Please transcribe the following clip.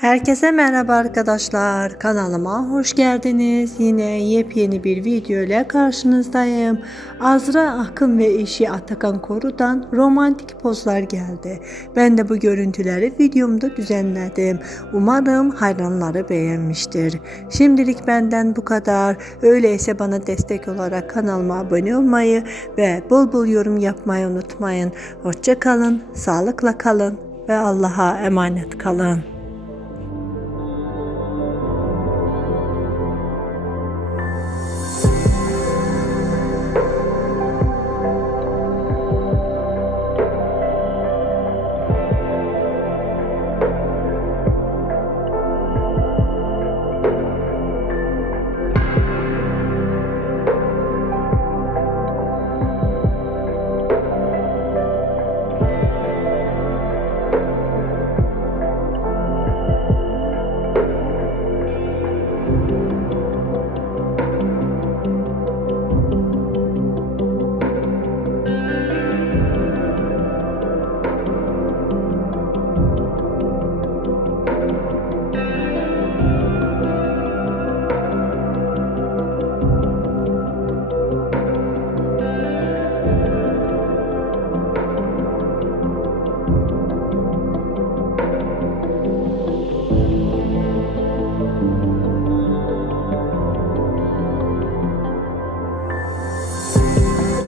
Herkese merhaba arkadaşlar. Kanalıma hoş geldiniz. Yine yepyeni bir video ile karşınızdayım. Azra Akın ve eşi Atakan Koru'dan romantik pozlar geldi. Ben de bu görüntüleri videomda düzenledim. Umarım hayranları beğenmiştir. Şimdilik benden bu kadar. Öyleyse bana destek olarak kanalıma abone olmayı ve bol bol yorum yapmayı unutmayın. Hoşça kalın, sağlıkla kalın ve Allah'a emanet kalın. you.